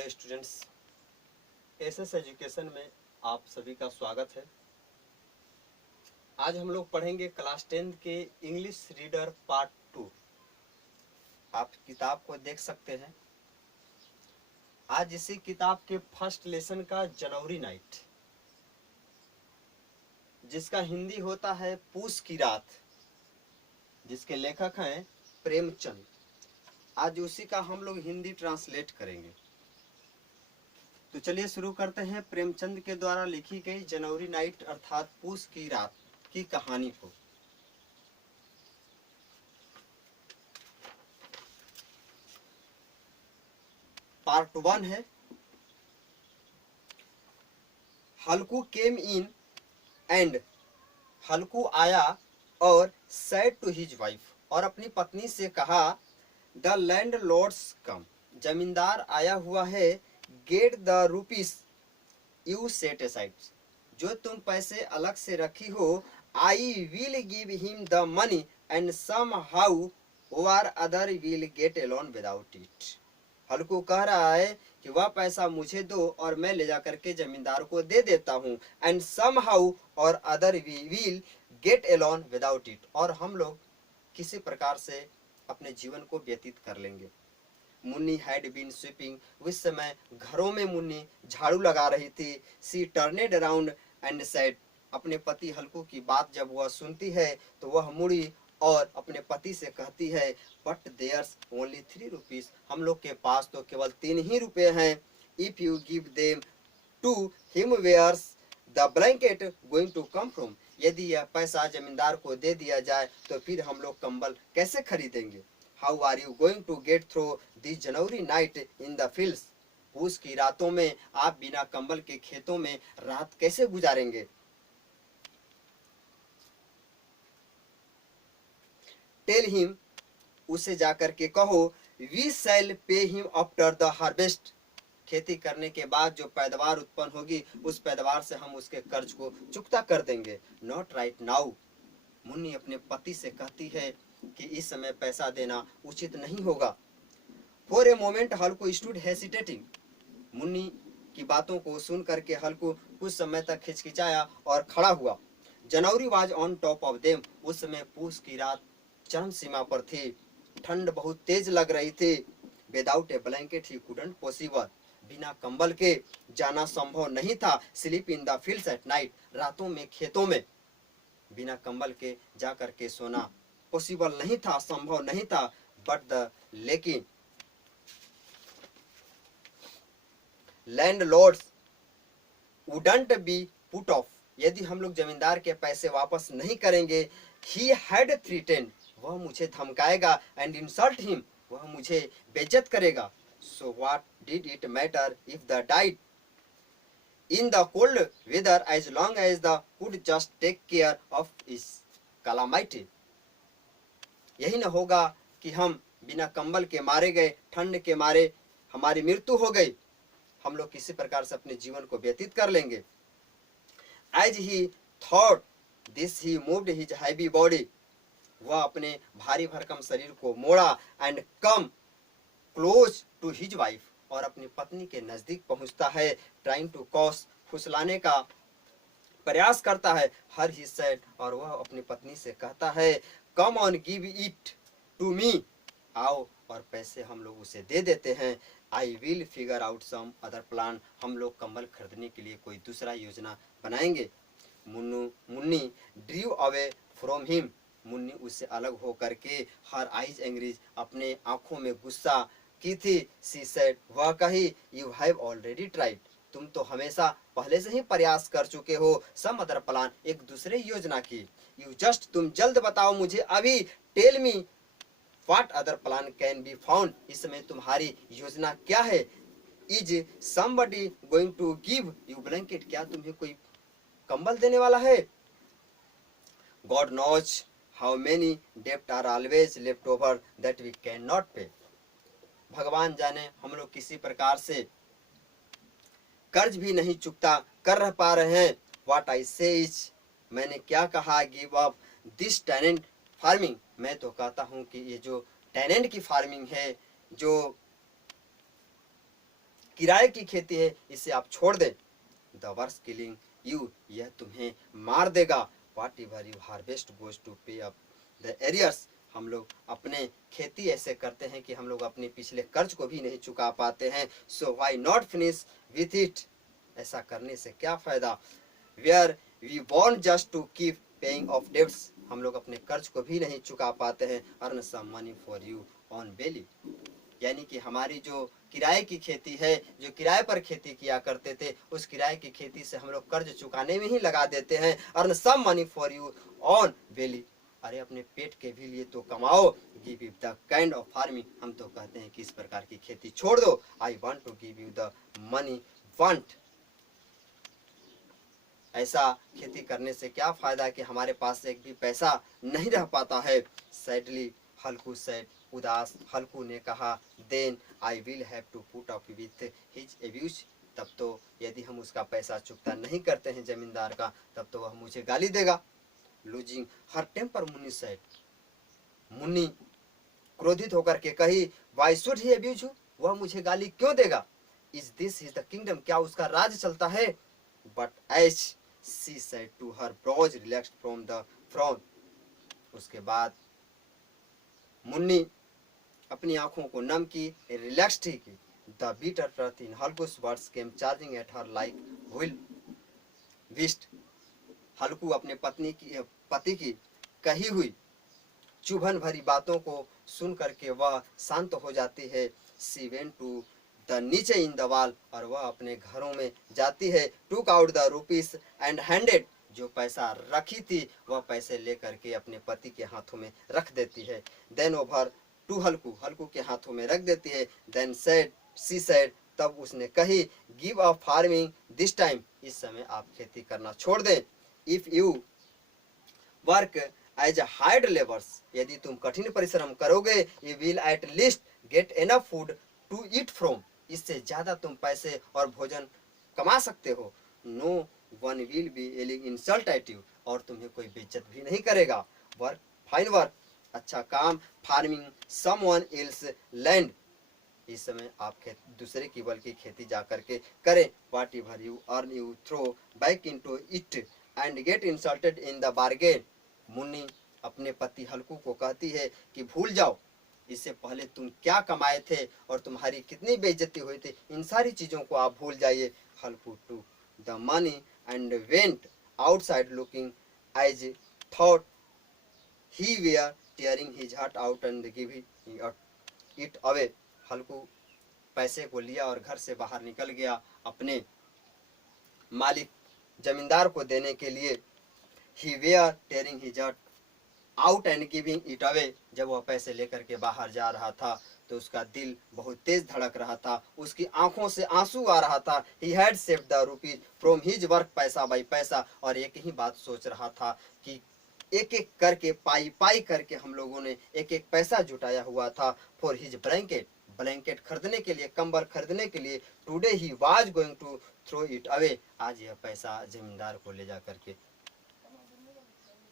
Hello students, SS education में आप सभी का स्वागत है। आज हम लोग पढ़ेंगे क्लास 10 के इंग्लिश रीडर पार्ट 2। आप किताब को देख सकते हैं। आज इसी किताब के फर्स्ट लेसन का जनवरी नाइट, जिसका हिंदी होता है पूस की रात, जिसके लेखक हैं प्रेमचंद। आज उसी का हम लोग हिंदी ट्रांसलेट करेंगे। तो चलिए शुरू करते हैं प्रेमचंद के द्वारा लिखी गई जनवरी नाइट अर्थात पूस की रात की कहानी को। पार्ट 1 है। हल्कू केम इन एंड हल्कू आया और सेड टू हिज वाइफ, और अपनी पत्नी से कहा, द लैंड लॉर्ड्स कम, जमींदार आया हुआ है, get the rupees you set aside, जो तुम पैसे अलग से रखी हो, I will give him the money and somehow or other will get along without it. हल्कू कह रहा है कि वह पैसा मुझे दो और मैं ले जाकर के जमींदार को दे देता हूँ, and somehow or other we will get along without it, और हम लोग किसी प्रकार से अपने जीवन को व्यतीत कर लेंगे। मुन्नी हैड बीन स्वीपिंग, उस समय घरों में मुन्नी झाड़ू लगा रही थी। सी टर्नेड अराउंड एंड सेड, अपने पति हल्कू की बात जब वह सुनती है तो वह मुड़ी और अपने पति से कहती है, बट देयर्स ओनली 3 रुपीज, हम लोग के पास तो केवल 3 ही रुपए हैं। If you give them to him where's the blanket going to come from, यदि यह पैसा जमींदार को दे दिया जाए तो फिर हम लोग कंबल कैसे खरीदेंगे। How are you going to get through this January night in the fields, पूस की रातों में आप बिना कंबल के खेतों में रात कैसे गुजारेंगे। टेल हिम, उसे जाकर के कहो, we shall pay him after the harvest, खेती करने के बाद जो पैदावार उत्पन्न होगी उस पैदावार से हम उसके कर्ज को चुकता कर देंगे। नॉट राइट नाउ, मुन्नी अपने पति से कहती है कि इस समय पैसा देना उचित नहीं होगा। For a moment Halku stood हेसिटेटिंग, Munni की बातों को सुन करके हल्कू कुछ समय तक खिचखिचाया और खड़ा हुआ। January was on top of them, उस समय पूस की रात चरम सीमा पर थी। ठंड बहुत तेज लग रही थी। Without A blanket he couldn't possible, बिना कंबल के जाना संभव नहीं था। Sleep in the fields at night, रातों में खेतों में बिना कंबल के जा करके सोना पॉसिबल नहीं था, संभव नहीं था। बट द लेकिन landlords wouldn't be put off, यदि हम लोग जमींदार के पैसे वापस नहीं करेंगे, ही हैड थ्रीटेन, वह मुझे धमकाएगा, एंड इंसल्ट हिम, वह मुझे बेइज्जत करेगा। So what did it matter if the diet in the cold weather as long as the could just take care of इस calamity, यही न होगा कि हम बिना कंबल के मारे गए, ठंड के मारे हमारी मृत्यु हो गई, हम लोग किसी प्रकार से अपने जीवन को व्यतीत कर लेंगे। As he thought this he moved his heavy body, वह अपने भारी भरकम शरीर को मोड़ा, and come close to his wife, और अपनी पत्नी के नजदीक पहुंचता है। ट्राइंग टू कॉस, फुसलाने का प्रयास करता है। हर ही सेड, और वह अपनी पत्नी से कहता है, come on give it to me, आओ और पैसे हम लोग उसे दे देते हैं। I will figure out some other plan, हम लोग कंबल खरीदने के लिए कोई दूसरा योजना बनाएंगे। Munni ड्रीव away from him, Munni उससे अलग हो करके, हर आइज एंग्रीज, अपने आंखों में गुस्सा की थी। सी सेड, वह कही, यू हैव ऑलरेडी ट्राइड, तुम तो हमेशा पहले से ही प्रयास कर चुके हो। सम अदर प्लान, एक दूसरे योजना की। यू जस्ट, तुम जल्द बताओ मुझे अभी। Tell me what other plan can be found, इस समय तुम्हारी योजना क्या है। Is somebody going to give you blanket, क्या तुम्हें कोई कंबल देने वाला है। गॉड नोज हाउ मेनी डेप्ट are always left over that we can not pay, भगवान जाने हम लोग किसी प्रकार से कर्ज भी नहीं चुकता कर पा रहे हैं। व्हाट आई से इज, मैंने क्या कहा, give up this tenant farming, मैं तो कहता हूं कि ये जो टेनेंट की फार्मिंग है, जो किराए की खेती है, इसे आप छोड़ दें। द वर्स किलिंग यू, यह तुम्हें मार देगा। Whatever you harvest goes to pay up the arrears, हम लोग अपने खेती ऐसे करते हैं कि हम लोग अपने पिछले कर्ज को भी नहीं चुका पाते हैं। So why not finish with it, ऐसा करने से क्या फायदा। Where we want just to keep paying off debts, हम लोग अपने कर्ज को भी नहीं चुका पाते हैं। Earn some money for you on belly, यानी कि हमारी जो किराए की खेती है, जो किराए पर खेती किया करते थे, उस किराए की खेती से हम लोग कर्ज चुकाने में ही लगा देते हैं। Earn some money for you on belly, अरे अपने पेट के भी लिए तो कमाओ। Give you the kind of farming, हम तो कहते हैं कि इस प्रकार की खेती छोड़ दो। I want to give you the money want, ऐसा खेती करने से क्या फायदा कि हमारे पास एक भी पैसा नहीं रह पाता है। सैडली हल्कू सेड, उदास हल्कू ने कहा। Then I will have to put up with his abuse, तब तो यदि हम उसका पैसा चुकता नहीं करते हैं जमींदार का, तब तो वह मुझे गाली देगा। Losing her temper Munni said, Munni क्रोधित होकर के कही। Why should he abuse you, वह मुझे गाली क्यों देगा। Is this is the kingdom, क्या उसका राज चलता है। But as she said to her brows relaxed from the frown, उसके बाद मुन्नी अपनी आंखों को नम की, रिलैक्स्ड ही की। The bitter truth in Halku's words came charging at her like wild beast, Halku अपने पति की कही हुई चुभन भरी बातों को सुन करके वह शांत हो जाती है। सी वेंट टू द नीचे इन द वॉल, और वह अपने घरों में जाती है। टूक out the rupees and handed, जो पैसा रखी थी वह पैसे लेकर के अपने पति के हाथों में रख देती है। देन ओवर टू हल्कू, हल्कू के हाथों में रख देती है। देन सेड सी सेड, तब उसने कही। Give up farming this time, इस समय आप खेती करना छोड़ दें। If you work as a hard labours, यदि तुम कठिन परिश्रम करोगे, you will at least get enough food to eat from, इससे ज्यादा तुम पैसे और भोजन कमा सकते हो। No one will be hurling insult at you, और तुम्हें कोई बेइज्जत भी नहीं करेगा। वर्क फाइन वर्क, अच्छा काम। फार्मिंग सम वन एल्स लैंड, इस समय आप दूसरे की बल्कि खेती जा करके करें। Whatever you earn you throw back into it and get insulted in the bargain, Munni अपने पति हल्कू को कहती है कि भूल जाओ, इससे पहले तुम क्या कमाए थे और तुम्हारी कितनी बेइज्जती हुई थी, इन सारी चीजों को आप भूल जाइए। Halku took the money and went outside looking as thought he were tearing his heart out and giving it away, Halku पैसे को लिया और घर से बाहर निकल गया अपने मालिक जमींदार को देने के लिए। He were tearing his heart out and giving it away, जब वह पैसे लेकर के बाहर जा रहा था तो उसका दिल बहुत तेज धड़क रहा था, उसकी आंखों से आंसू आ रहा था। He had saved the rupees from his work, पैसा बाई पैसा, और एक ही बात सोच रहा था कि एक एक करके पाई पाई करके हम लोगों ने एक एक पैसा जुटाया हुआ था। फॉर हिज ब्लैंकेट, ब्लैंकेट खरीदने के लिए, कंबल खरीदने के लिए। Today he was going to throw it away, आज यह पैसा जमींदार को ले जा करके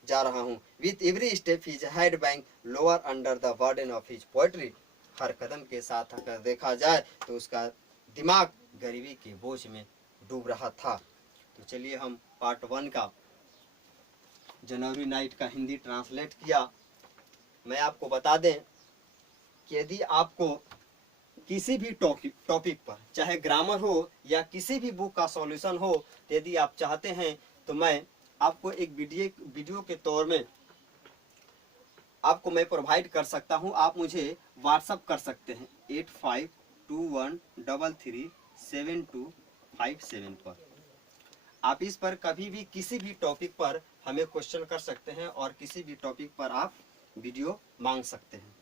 जा रहा हूँ। With every step his head bank lower under the burden of his पोएट्री, हर कदम के साथ अगर देखा जाए तो उसका दिमाग गरीबी के बोझ में डूब रहा था। तो चलिए हम पार्ट 1 का जनवरी नाइट का हिंदी ट्रांसलेट किया। मैं आपको बता दें कि यदि आपको किसी भी टॉपिक पर, चाहे ग्रामर हो या किसी भी बुक का सॉल्यूशन हो, यदि आप चाहते हैं तो मैं आपको एक वीडियो के तौर में आपको मैं प्रोवाइड कर सकता हूं। आप मुझे व्हाट्सअप कर सकते हैं 8521337257 पर। आप इस पर कभी भी किसी भी टॉपिक पर हमें क्वेश्चन कर सकते हैं और किसी भी टॉपिक पर आप वीडियो मांग सकते हैं।